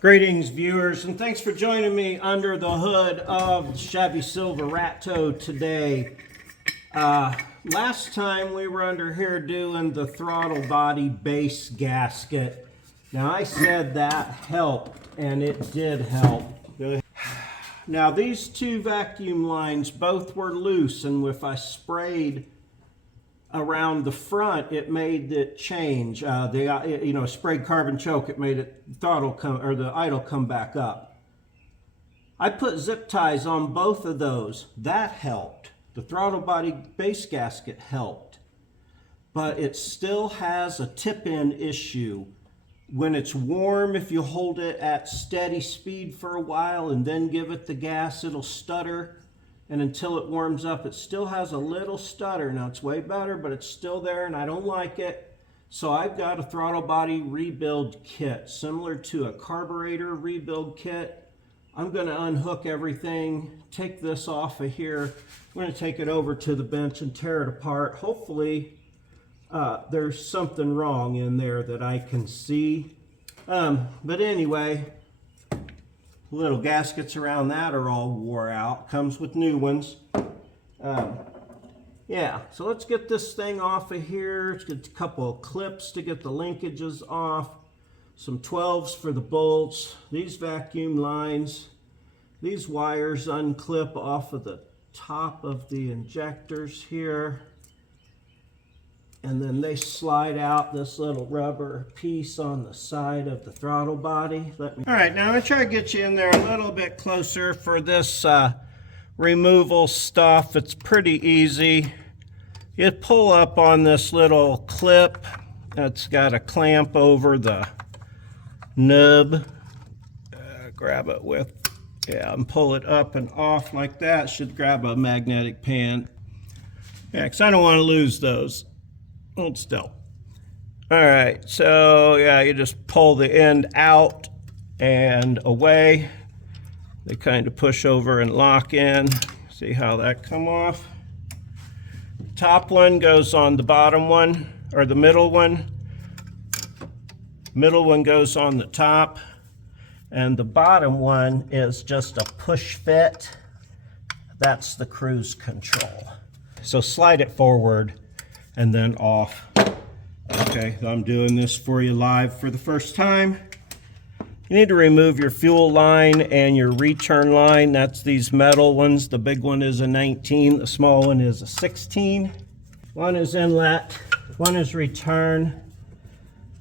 Greetings, viewers, and thanks for joining me under the hood of the Chevy Silverado today. Last time we were under here doing the throttle body base gasket. Now I said that helped, and it did help. Now these two vacuum lines both were loose, and if I sprayed around the front, it made it change. Sprayed carbon choke, it made it throttle come, or the idle come back up. I put zip ties on both of those. That helped. The throttle body base gasket helped. But it still has a tip-in issue. When it's warm, if you hold it at steady speed for a while and then give it the gas, it'll stutter. And until it warms up, it still has a little stutter. Now it's way better, but it's still there and I don't like it. So I've got a throttle body rebuild kit, similar to a carburetor rebuild kit. I'm gonna unhook everything, take this off of here. I'm gonna take it over to the bench and tear it apart. Hopefully there's something wrong in there that I can see. But anyway, little gaskets around that are all wore out. Comes with new ones. Yeah, so let's get this thing off of here. Let's get a couple of clips to get the linkages off. Some 12s for the bolts. These vacuum lines. These wires unclip off of the top of the injectors here. And then they slide out this little rubber piece on the side of the throttle body. All right, now I'm gonna try to get you in there a little bit closer for this removal stuff. It's pretty easy. You pull up on this little clip that's got a clamp over the nub. Grab it with, and pull it up and off like that. Should grab a magnetic pan. Yeah, because I don't want to lose those. Hold still. All right, so yeah, you just pull the end out and away. They kind of push over and lock in. See how that come off? Top one goes on the bottom one, or the middle one. Middle one goes on the top, and the bottom one is just a push fit. That's the cruise control. So slide it forward and then off. Okay, I'm doing this for you live for the first time. You need to remove your fuel line and your return line. That's these metal ones. The big one is a 19, the small one is a 16. One is inlet, one is return.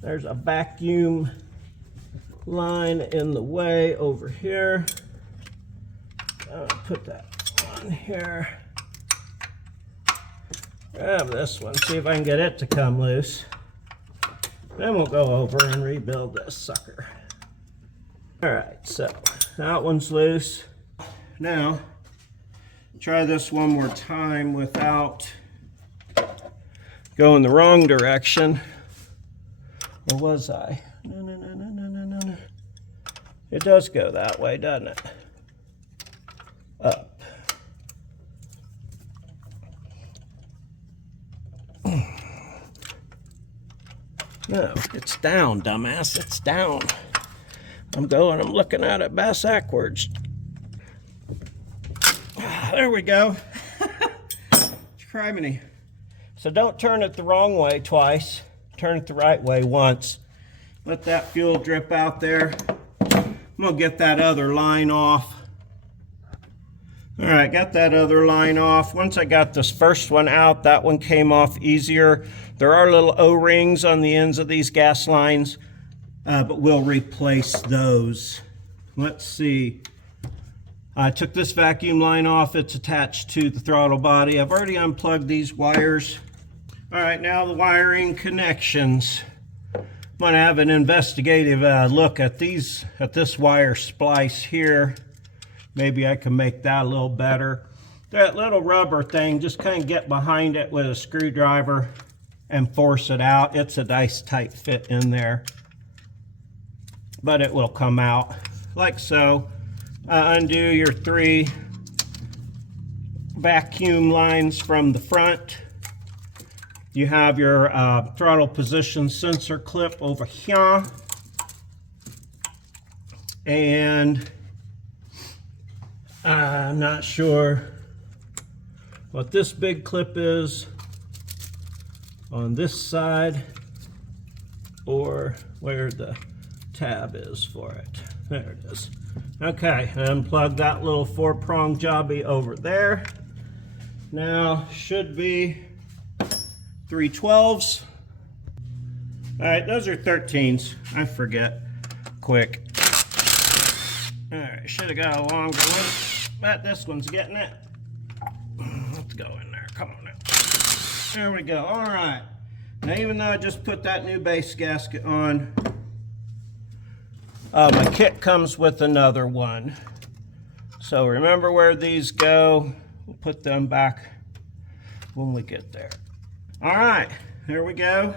There's a vacuum line in the way over here. I'll put that on here. Grab this one, see if I can get it to come loose. Then we'll go over and rebuild this sucker. All right, so that one's loose. Now, try this one more time without going the wrong direction. Or was I? No. It does go that way, doesn't it? Up. No, it's down, dumbass. It's down. I'm looking at it backwards. There we go. Criminy. So don't turn it the wrong way twice. Turn it the right way once. Let that fuel drip out there. I'm gonna get that other line off. All right, got that other line off. Once I got this first one out, that one came off easier. There are little O-rings on the ends of these gas lines, but we'll replace those. Let's see. I took this vacuum line off. It's attached to the throttle body. I've already unplugged these wires. All right, now the wiring connections. I'm gonna have an investigative look at this wire splice here. Maybe I can make that a little better. That little rubber thing, just kind of get behind it with a screwdriver and force it out. It's a nice tight fit in there, but it will come out like so. Undo your 3 vacuum lines from the front. You have your throttle position sensor clip over here. And I'm not sure what this big clip is on this side or where the tab is for it. There it is. Okay, unplug that little 4-prong jobby over there. Now should be 312s. All right, those are 13s. I forget quick. All right, should have got a longer one, but this one's getting it. Let's go in there. Come on now. There we go. All right. Now, even though I just put that new base gasket on, my kit comes with another one. So remember where these go. We'll put them back when we get there. All right, here we go.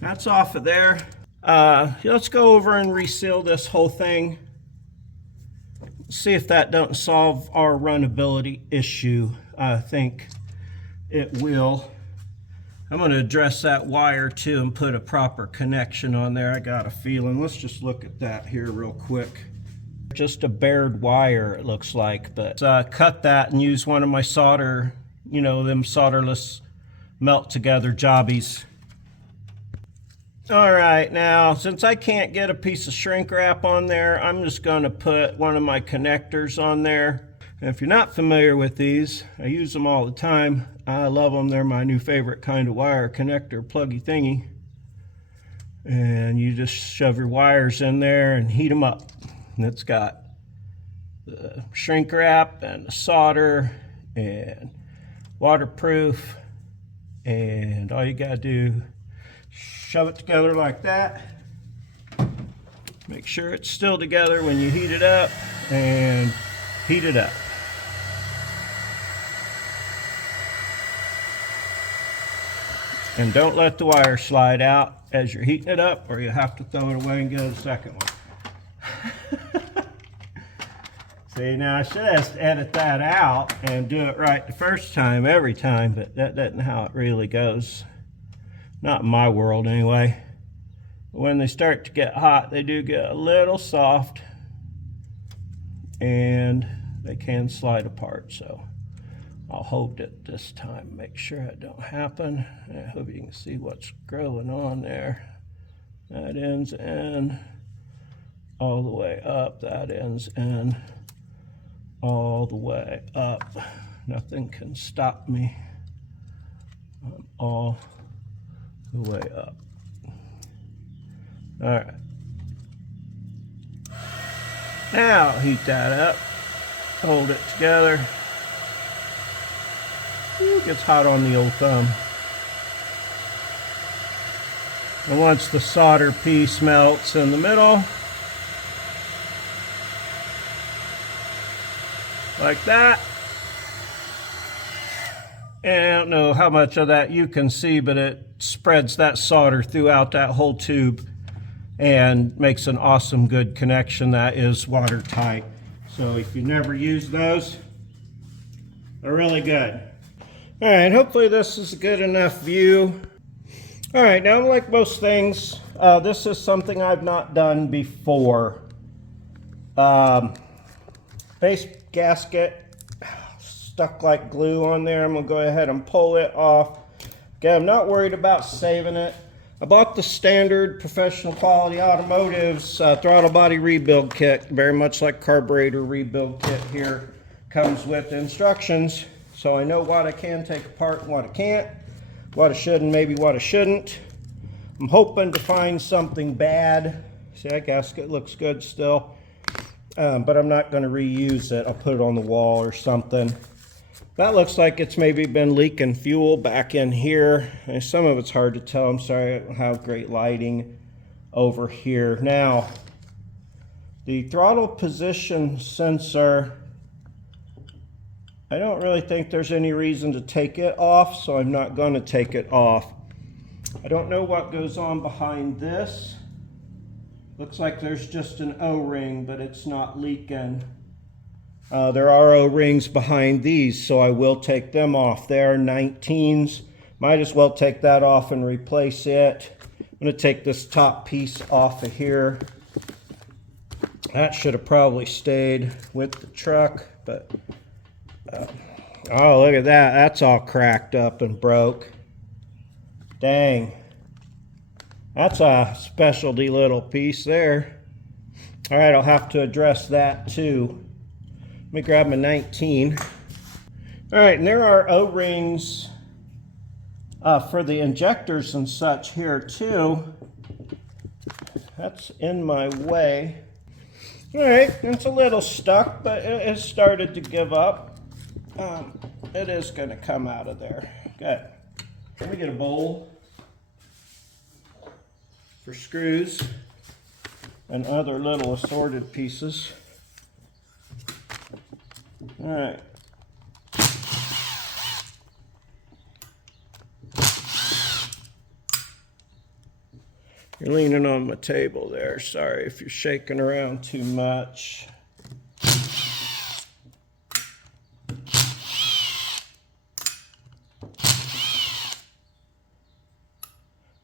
That's off of there. Let's go over and reseal this whole thing. See if that don't solve our runnability issue. I think it will. I'm going to address that wire too and put a proper connection on there. I got a feeling. Let's just look at that here real quick. Just a bared wire, it looks like, but cut that and use one of my solder, you know, them solderless melt together jobbies. All right, now since I can't get a piece of shrink wrap on there, I'm just going to put one of my connectors on there. And if you're not familiar with these, I use them all the time. I love them. They're my new favorite kind of wire connector, pluggy thingy. And you just shove your wires in there and heat them up. And it's got the shrink wrap and the solder and waterproof. And all you gotta do, shove it together like that. Make sure it's still together when you heat it up, and heat it up. And don't let the wire slide out as you're heating it up, or you have to throw it away and get a second one. See, now I should have edit that out and do it right the first time, every time, but that isn't how it really goes. Not in my world anyway. When they start to get hot, they do get a little soft and they can slide apart. So I'll hold it this time, make sure it don't happen. I hope you can see what's growing on there. That ends in all the way up, that ends in all the way up. Nothing can stop me. I'm all the way up. All right. Now heat that up. Hold it together. Ooh, it gets hot on the old thumb. And once the solder piece melts in the middle, like that. And I don't know how much of that you can see, but it spreads that solder throughout that whole tube and makes an awesome good connection that is watertight. So if you never use those, they're really good. All right, hopefully this is a good enough view. All right, now like most things, this is something I've not done before. Base gasket stuck like glue on there. I'm gonna go ahead and pull it off. Okay, I'm not worried about saving it. I bought the standard professional quality automotives throttle body rebuild kit, very much like carburetor rebuild kit here. Comes with instructions, so I know what I can take apart and what I can't, what I should and maybe what I shouldn't. I'm hoping to find something bad. See, that gasket looks good still. But I'm not going to reuse it. I'll put it on the wall or something. That looks like it's maybe been leaking fuel back in here. And some of it's hard to tell. I'm sorry, I don't have great lighting over here. Now, the throttle position sensor, I don't really think there's any reason to take it off, so I'm not going to take it off. I don't know what goes on behind this. Looks like there's just an O-ring, but it's not leaking. There are O-rings behind these, so I will take them off. They are 19s. Might as well take that off and replace it. I'm going to take this top piece off of here. That should have probably stayed with the truck, but oh, look at that. That's all cracked up and broke. Dang. That's a specialty little piece there. All right, I'll have to address that too. Let me grab my 19. All right, and there are O-rings for the injectors and such here too. That's in my way. All right, it's a little stuck, but it has started to give up. It is going to come out of there. Good. Let me get a bowl for screws and other little assorted pieces. All right. You're leaning on my table there. Sorry if you're shaking around too much.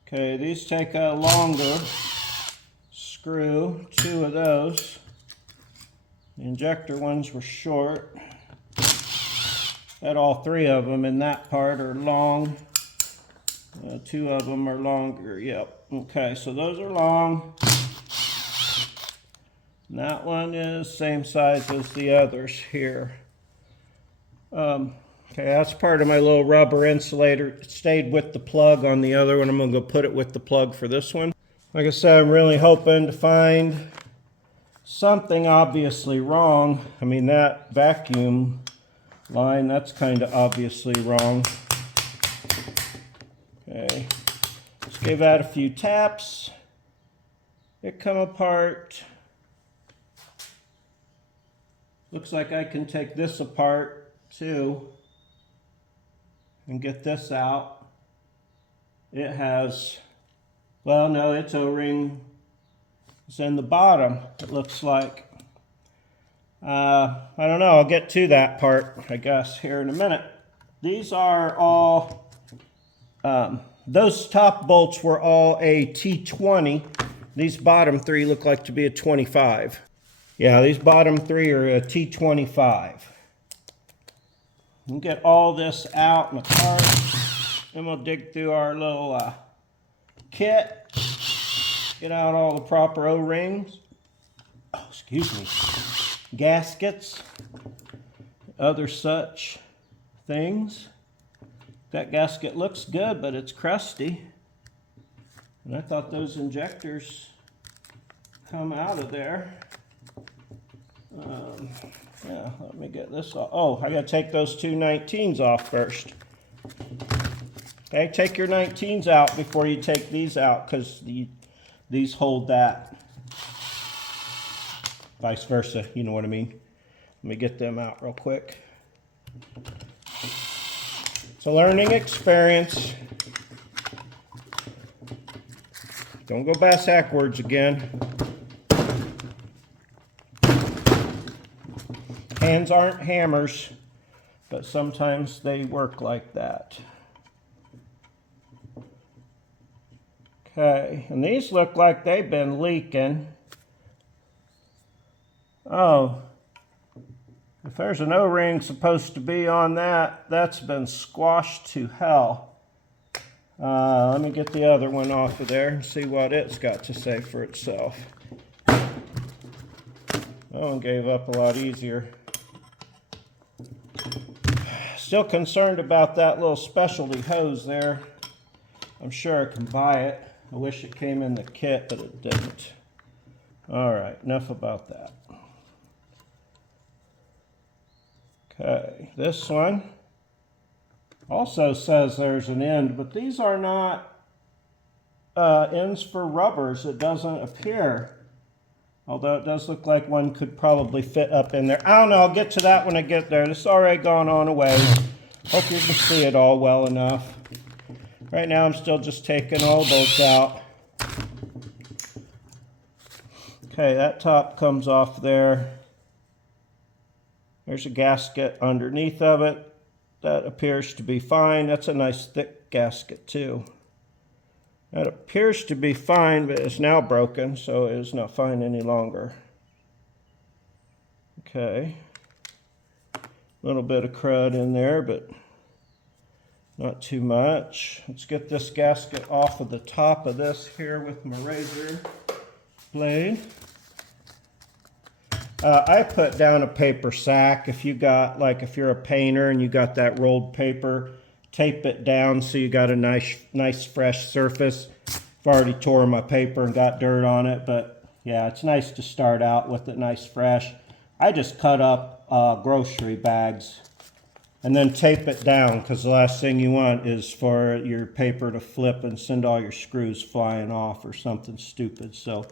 Okay, these take a longer screw, 2 of those. The injector ones were short. Had all 3 of them in that part are long. 2 of them are longer, yep. Okay, so those are long. And that one is same size as the others here. Okay, that's part of my little rubber insulator. It stayed with the plug on the other one. I'm going to go put it with the plug for this one. Like I said, I'm really hoping to find something obviously wrong. I mean, that vacuum line, that's kind of obviously wrong. Okay, just give that a few taps. It come apart. Looks like I can take this apart too and get this out. It has, well, no, its O-ring is in the bottom, it looks like. I don't know, I'll get to that part, I guess, here in a minute. These are all, those top bolts were all a T20. These bottom 3 look like to be a 25. Yeah, these bottom 3 are a T25. We'll get all this out in the cart, and we'll dig through our little kit, get out all the proper O-rings, oh, excuse me, gaskets, other such things. That gasket looks good, but it's crusty. And I thought those injectors come out of there. Yeah, let me get this off. Oh, I gotta take those 2 19s off first. Okay, take your 19s out before you take these out, because these hold that. Vice versa, you know what I mean. Let me get them out real quick. It's a learning experience. Don't go backwards again. Hands aren't hammers, but sometimes they work like that. Okay, and these look like they've been leaking. Oh, if there's an O-ring supposed to be on that, that's been squashed to hell. Let me get the other one off of there and see what it's got to say for itself. That one gave up a lot easier. Still concerned about that little specialty hose there. I'm sure I can buy it. I wish it came in the kit, but it didn't. All right, enough about that. Okay, this one also says there's an end, but these are not ends for rubbers. It doesn't appear. Although it does look like one could probably fit up in there. I don't know, I'll get to that when I get there. It's already gone on away. Hope you can see it all well enough. Right now I'm still just taking all the bolts out. Okay, that top comes off there. There's a gasket underneath of it. That appears to be fine. That's a nice thick gasket too. That appears to be fine, but it's now broken, so it is not fine any longer. Okay. A little bit of crud in there, but not too much. Let's get this gasket off of the top of this here with my razor blade. I put down a paper sack. If you got, like if you're a painter and you got that rolled paper, tape it down so you got a nice fresh surface. I've already tore my paper and got dirt on it, but yeah, it's nice to start out with it nice fresh. I just cut up grocery bags and then tape it down, because the last thing you want is for your paper to flip and send all your screws flying off or something stupid. So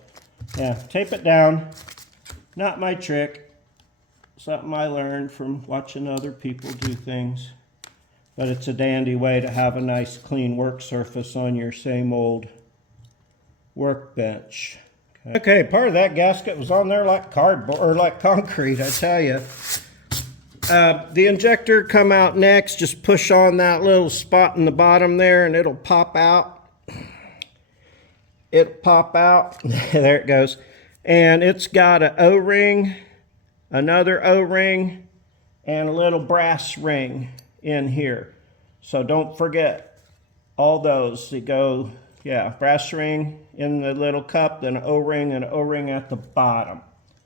yeah, tape it down. Not my trick. Something I learned from watching other people do things. But it's a dandy way to have a nice clean work surface on your same old workbench. Okay, part of that gasket was on there like cardboard or like concrete, I tell you. The injector come out next. Just push on that little spot in the bottom there and it'll pop out. It'll pop out. There it goes. And it's got an O-ring, another O-ring, and a little brass ring in here. So don't forget all those. They go, yeah, brass ring in the little cup, then an O-ring and an O-ring at the bottom.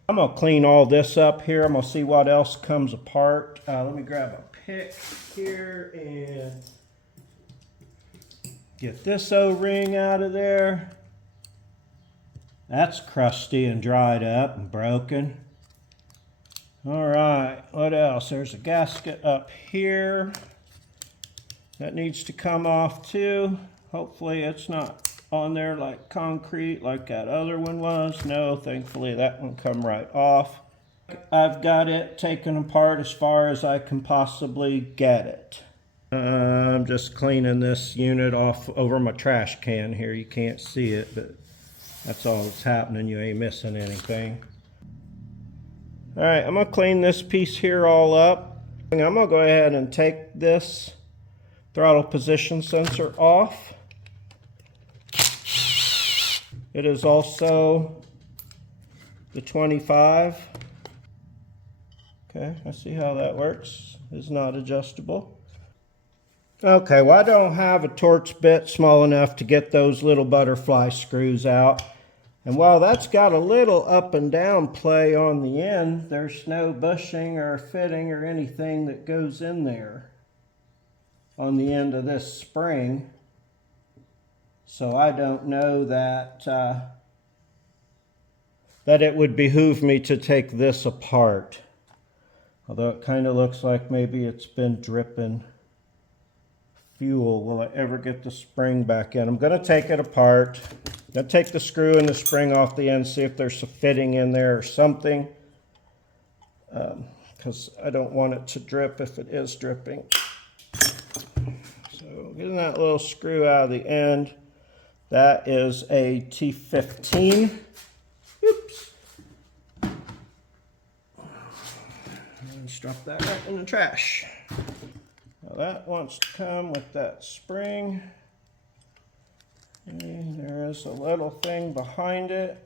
I'm gonna clean all this up here. I'm gonna see what else comes apart. Let me grab a pick here and get this O-ring out of there. That's crusty and dried up and broken. All right, what else? There's a gasket up here. That needs to come off too. Hopefully it's not on there like concrete like that other one was. No, thankfully that one come right off. I've got it taken apart as far as I can possibly get it. I'm just cleaning this unit off over my trash can here. You can't see it, but that's all that's happening. You ain't missing anything. All right, I'm gonna clean this piece here all up. I'm gonna go ahead and take this throttle position sensor off. It is also the 25. Okay, I see how that works. It's not adjustable. Okay, well I don't have a Torx bit small enough to get those little butterfly screws out. And while that's got a little up and down play on the end, there's no bushing or fitting or anything that goes in there on the end of this spring. So I don't know that that it would behoove me to take this apart. Although it kind of looks like maybe it's been dripping fuel. Will I ever get the spring back in? I'm going to take it apart. I'm going to take the screw and the spring off the end, see if there's a fitting in there or something. Because I don't want it to drip if it is dripping. So getting that little screw out of the end. That is a T15. Oops. Let's drop that right in the trash. Now that wants to come with that spring. And there is a little thing behind it.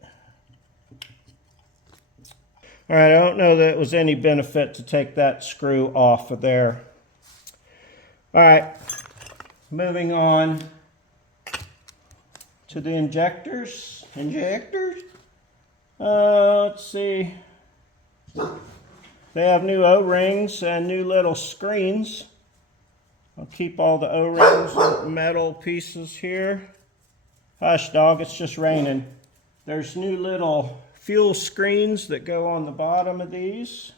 All right, I don't know that it was any benefit to take that screw off of there. All right, moving on to the injectors. Let's see. They have new O-rings and new little screens. I'll keep all the O-rings and metal pieces here. Hush, dog, it's just raining. There's new little fuel screens that go on the bottom of these.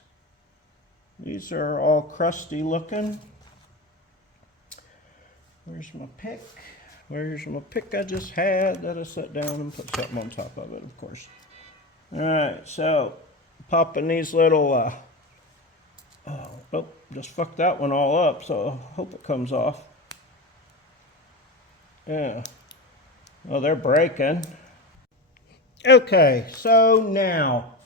These are all crusty looking. Where's my pick? Where's my pick I just had that I set down and put something on top of it, of course. All right, so popping these little, oh, just fucked that one all up, so I hope it comes off. Yeah, well, they're breaking. Okay, so now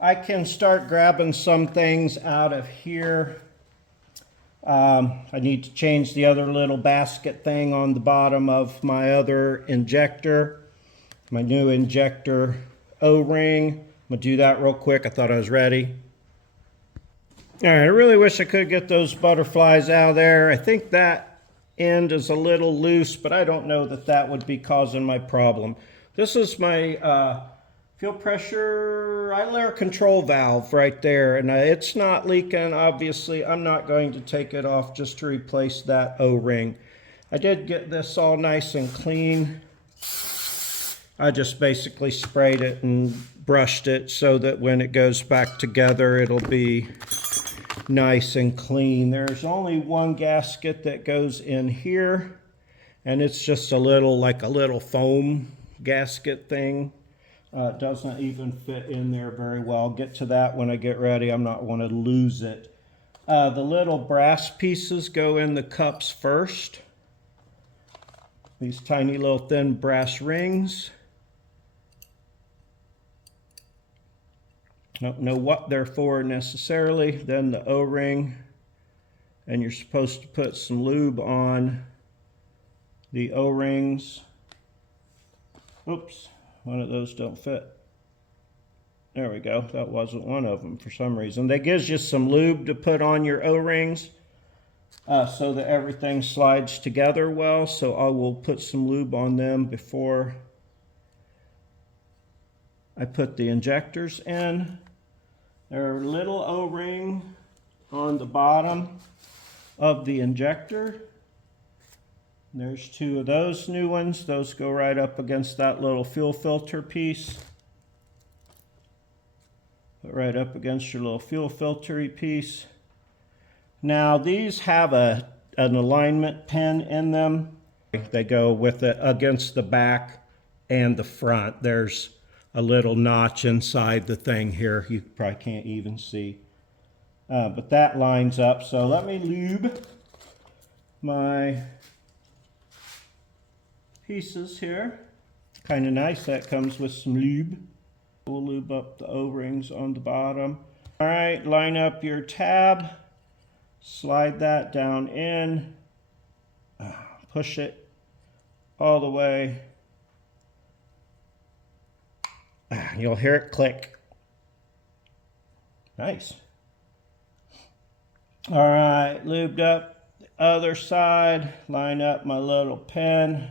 I can start grabbing some things out of here. I need to change the other little basket thing on the bottom of my other injector. My new injector O-ring. I'm gonna do that real quick. I thought I was ready. All right, I really wish I could get those butterflies out of there. I think that end is a little loose, but I don't know that that would be causing my problem. This is my fuel pressure idle air control valve right there, and it's not leaking. Obviously, I'm not going to take it off just to replace that O-ring. I did get this all nice and clean. I just basically sprayed it and brushed it so that when it goes back together, it'll be nice and clean. There's only one gasket that goes in here, and it's just a little, like a little foam gasket thing. It doesn't even fit in there very well. I'll get to that when I get ready. I'm not want to lose it. The little brass pieces go in the cups first. These tiny little thin brass rings. Don't know what they're for necessarily. Then the O-ring, and you're supposed to put some lube on the O-rings. Oops, one of those don't fit. There we go, that wasn't one of them for some reason. That gives you some lube to put on your O-rings so that everything slides together well. So I will put some lube on them before I put the injectors in. There are little O-ring on the bottom of the injector. There's two of those new ones. Those go right up against that little fuel filter piece. Put right up against your little fuel filter piece. Now these have an alignment pin in them. They go with it against the back and the front. There's a little notch inside the thing here. You probably can't even see. But that lines up. So let me lube my pieces here. Kind of nice. That comes with some lube. We'll lube up the O-rings on the bottom. All right, line up your tab. Slide that down in. Push it all the way. You'll hear it click. Nice. All right, lubed up the other side. Line up my little pin.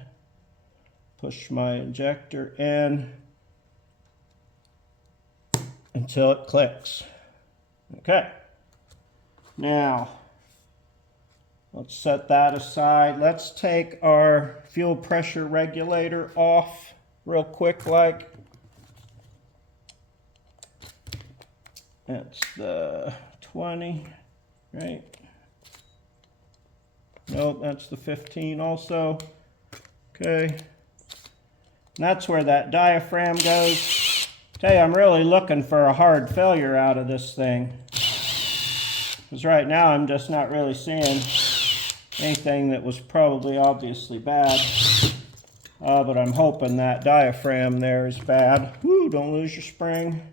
Push my injector in until it clicks. Okay. Now, let's set that aside. Let's take our fuel pressure regulator off real quick like. That's the 20, right? Nope, that's the 15 also. Okay. And that's where that diaphragm goes. Tell you, I'm really looking for a hard failure out of this thing. Because right now I'm just not really seeing anything that was probably obviously bad. But I'm hoping that diaphragm there is bad. Woo, don't lose your spring.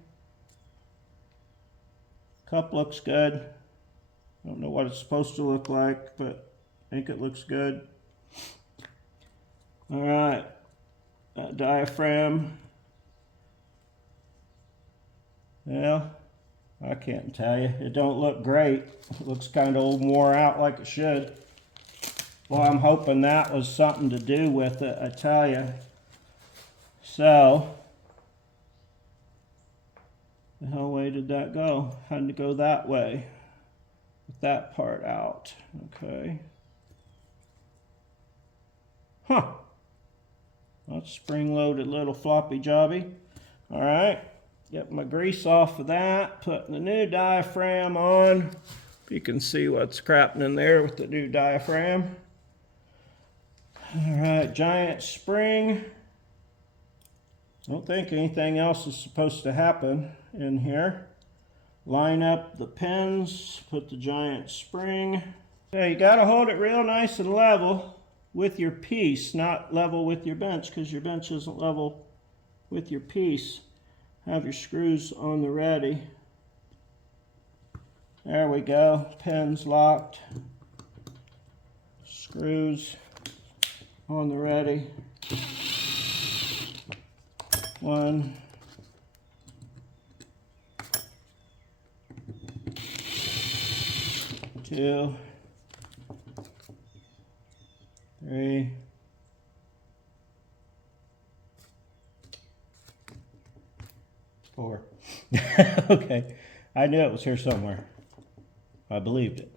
Cup looks good. I don't know what it's supposed to look like, but I think it looks good. All right, that diaphragm. Yeah, I can't tell you. It don't look great. It looks kind of wore out like it should. Well, I'm hoping that was something to do with it, I tell you. So, the hell way did that go? Had to go that way with that part out. Okay. Huh. That's spring-loaded little floppy jobby. All right. Get my grease off of that. Putting the new diaphragm on. You can see what's crapping in there with the new diaphragm. All right, giant spring. Don't think anything else is supposed to happen in here. Line up the pins, put the giant spring. Okay, you gotta hold it real nice and level with your piece, not level with your bench, because your bench isn't level with your piece. Have your screws on the ready. There we go, pins locked. Screws on the ready. 1, 2, 2, 3, 4. Okay, I knew it was here somewhere. I believed it.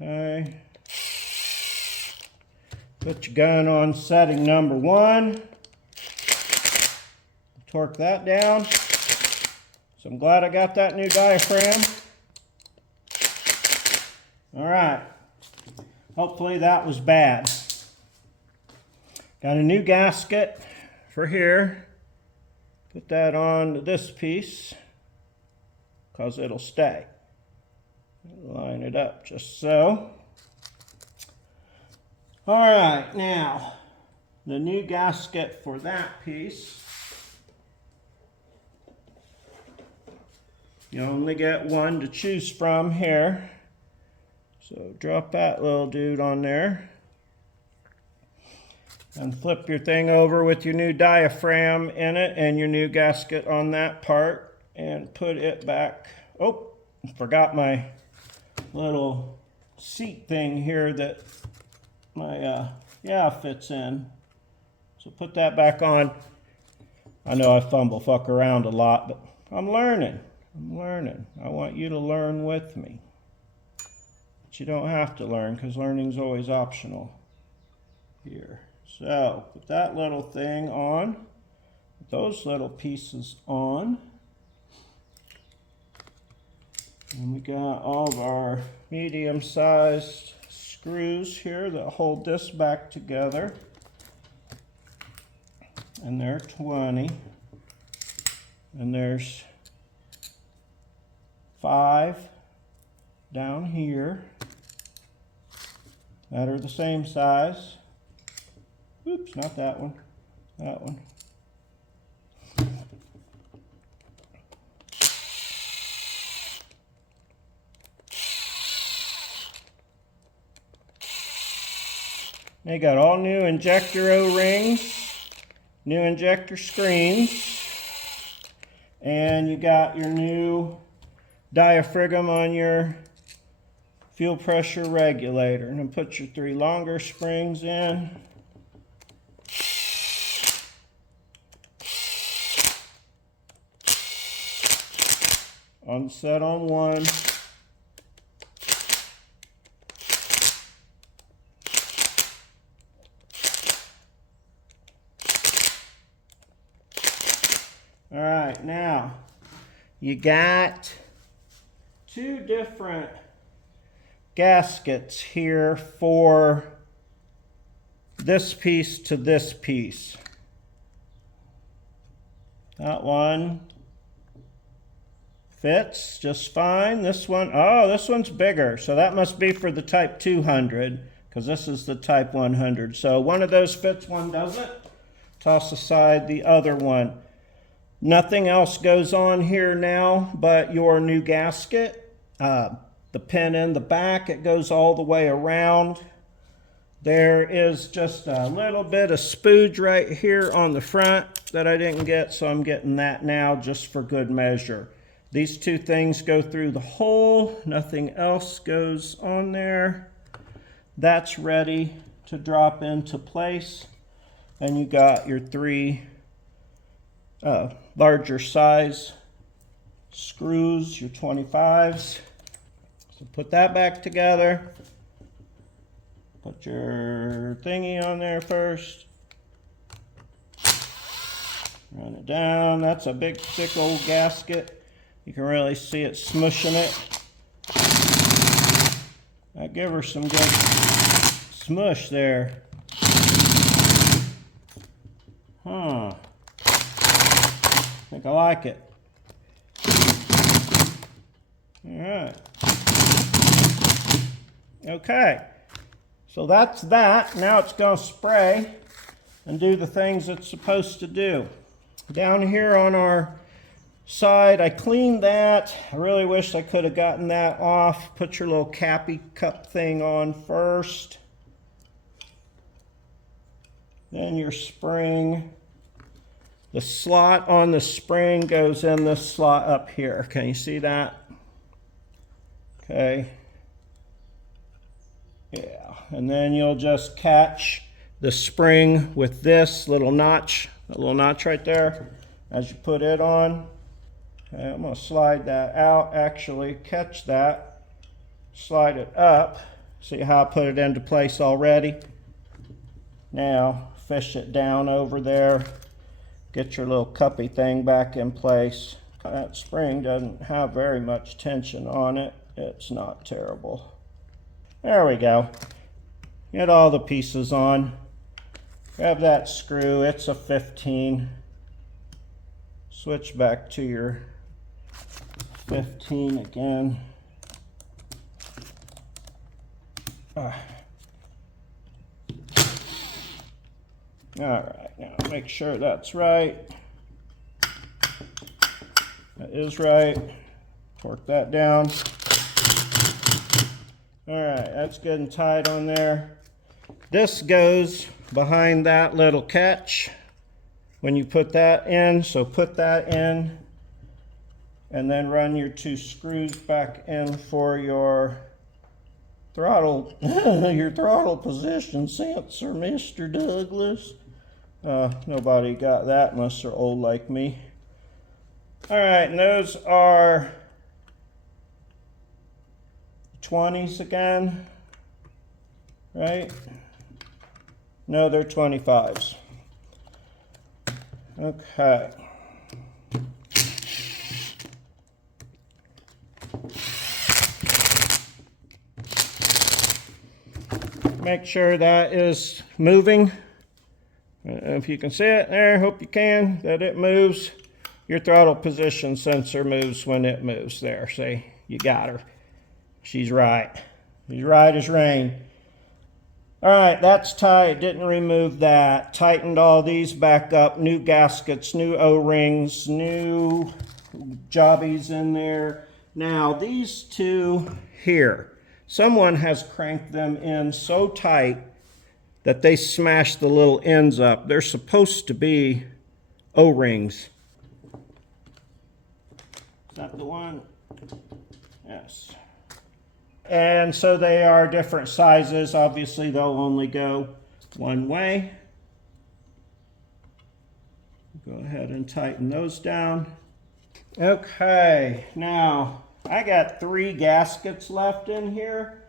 Okay. Put your gun on setting number 1. Torque that down. So I'm glad I got that new diaphragm. All right. Hopefully that was bad. Got a new gasket for here. Put that on this piece because it'll stay. Line it up just so. All right, now the new gasket for that piece. You only get one to choose from here. So drop that little dude on there. And flip your thing over with your new diaphragm in it and your new gasket on that part. And put it back. Oh, forgot my little seat thing here that my, fits in. So put that back on. I know I fuck around a lot, but I'm learning. I want you to learn with me. But you don't have to learn because learning's always optional here. So put that little thing on, put those little pieces on. And we got all of our medium-sized screws here that hold this back together. And they're 20. And there's 5 down here that are the same size. Oops, not that one. That one. They got all new injector O-rings, new injector screens, and you got your new diaphragm on your fuel pressure regulator. And then put your 3 longer springs in. Set on 1. All right, now you got 2 different gaskets here for this piece to this piece. That one fits just fine. This one, oh, this one's bigger. So that must be for the Type 200 because this is the Type 100. So one of those fits, one doesn't. Toss aside the other one. Nothing else goes on here now but your new gasket. The pin in the back, it goes all the way around. There is just a little bit of spooge right here on the front that I didn't get, so I'm getting that now just for good measure. These 2 things go through the hole, nothing else goes on there. That's ready to drop into place. And you got your 3 larger size screws, your 25s. So put that back together. Put your thingy on there first. Run it down. That's a big, thick old gasket. You can really see it smushing it. I give her some good smush there. Huh. I think I like it. All right. Okay. So that's that. Now it's going to spray and do the things it's supposed to do. Down here on our side, I cleaned that. I really wish I could have gotten that off. Put your little cappy cup thing on first. Then your spring. The slot on the spring goes in this slot up here. Can you see that? Okay. Yeah, and then you'll just catch the spring with this little notch, a little notch right there as you put it on. Okay, I'm going to slide that out, actually catch that, slide it up. See how I put it into place already? Now fish it down over there, get your little cuppy thing back in place. That spring doesn't have very much tension on it. It's not terrible. There we go. Get all the pieces on. Grab that screw, it's a 15. Switch back to your 15 again. All right, now make sure that's right. That is right. Torque that down. All right, that's good and tight on there. This goes behind that little catch when you put that in. So put that in and then run your 2 screws back in for your throttle, your throttle position sensor, Mr. Douglas. Nobody got that unless they're old like me. All right, and those are 20s again, right? No, they're 25s. Okay. Make sure that is moving. If you can see it there, hope you can, that it moves. Your throttle position sensor moves when it moves there. See, you got her. She's right. She's right as rain. All right, that's tight. Didn't remove that. Tightened all these back up. New gaskets, new O-rings, new jobbies in there. Now, these 2 here, someone has cranked them in so tight that they smashed the little ends up. They're supposed to be O-rings. Is that the one? Yes. And so they are different sizes. Obviously, they'll only go one way. Go ahead and tighten those down. Okay, now I got 3 gaskets left in here.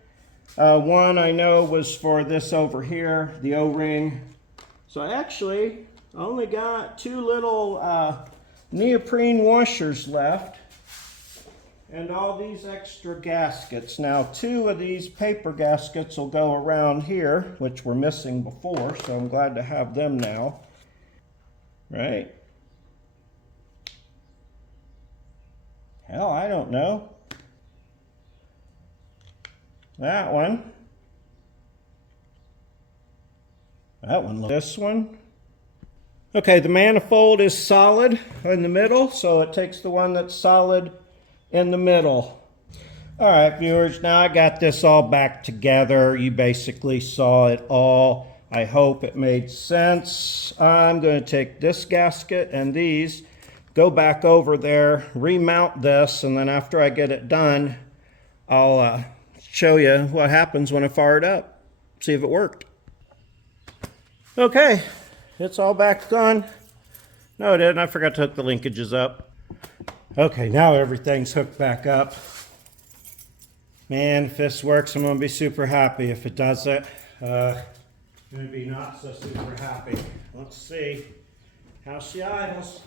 One I know was for this over here, the O-ring. So actually, I only got 2 little neoprene washers left. And all these extra gaskets. Now 2 of these paper gaskets will go around here, which were missing before, so I'm glad to have them now. Right? Hell, I don't know. That one. That one. This one. Okay, the manifold is solid in the middle, so it takes the one that's solid in the middle. All right, viewers, now I got this all back together. You basically saw it all. I hope it made sense. I'm going to take this gasket and these, go back over there, remount this, and then after I get it done, I'll show you what happens when I fire it up. See if it worked. Okay, it's all back on. No, it didn't. I forgot to hook the linkages up. Okay, now everything's hooked back up. Man, if this works, I'm going to be super happy. If it doesn't, I'm going to be not so super happy. Let's see how she idles.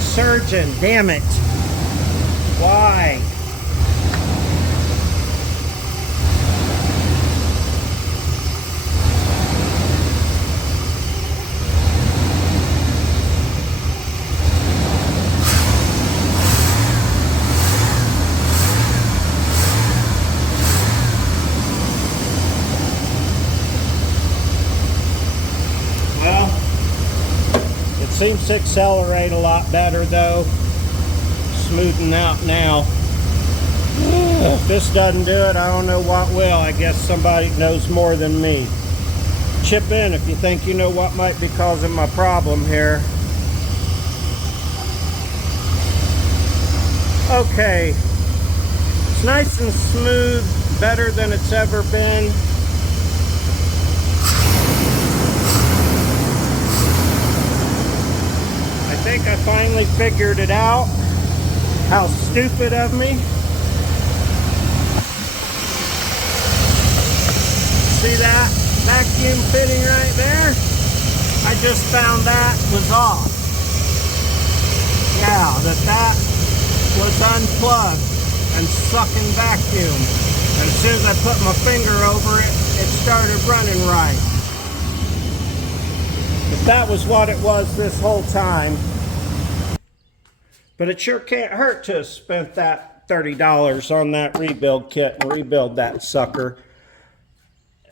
Surgeon, damn it. Why? Seems to accelerate a lot better though. Smoothing out now. If this doesn't do it, I don't know what will. I guess somebody knows more than me. Chip in if you think you know what might be causing my problem here. Okay, it's nice and smooth, better than it's ever been. I think I finally figured it out. How stupid of me. See that vacuum fitting right there? I just found that was off. Yeah, that was unplugged and sucking vacuum. And as soon as I put my finger over it, it started running right. But that was what it was this whole time. But it sure can't hurt to have spent that $30 on that rebuild kit and rebuild that sucker.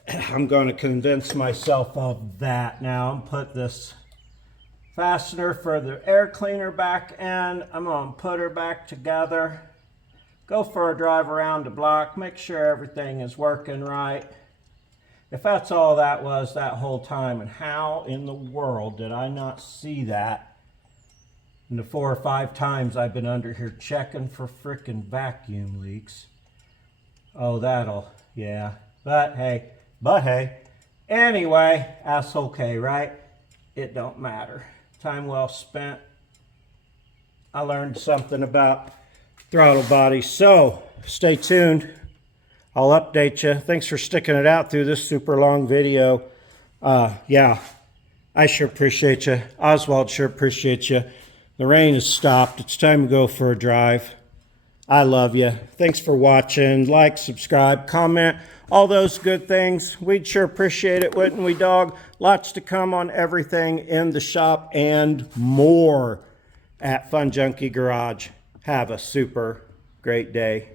I'm going to convince myself of that now and put this fastener for the air cleaner back in. I'm going to put her back together, go for a drive around the block, make sure everything is working right. If that's all that was that whole time, and how in the world did I not see that in the 4 or 5 times I've been under here checking for frickin' vacuum leaks? Oh, that'll, yeah, but hey, anyway, that's okay, right? It don't matter. Time well spent. I learned something about throttle bodies, so stay tuned. I'll update you. Thanks for sticking it out through this super long video. Yeah, I sure appreciate you. Oswald sure appreciates you. The rain has stopped. It's time to go for a drive. I love you. Thanks for watching. Like, subscribe, comment, all those good things. We'd sure appreciate it, wouldn't we, dog? Lots to come on everything in the shop and more at Funjunkie Garage. Have a super great day.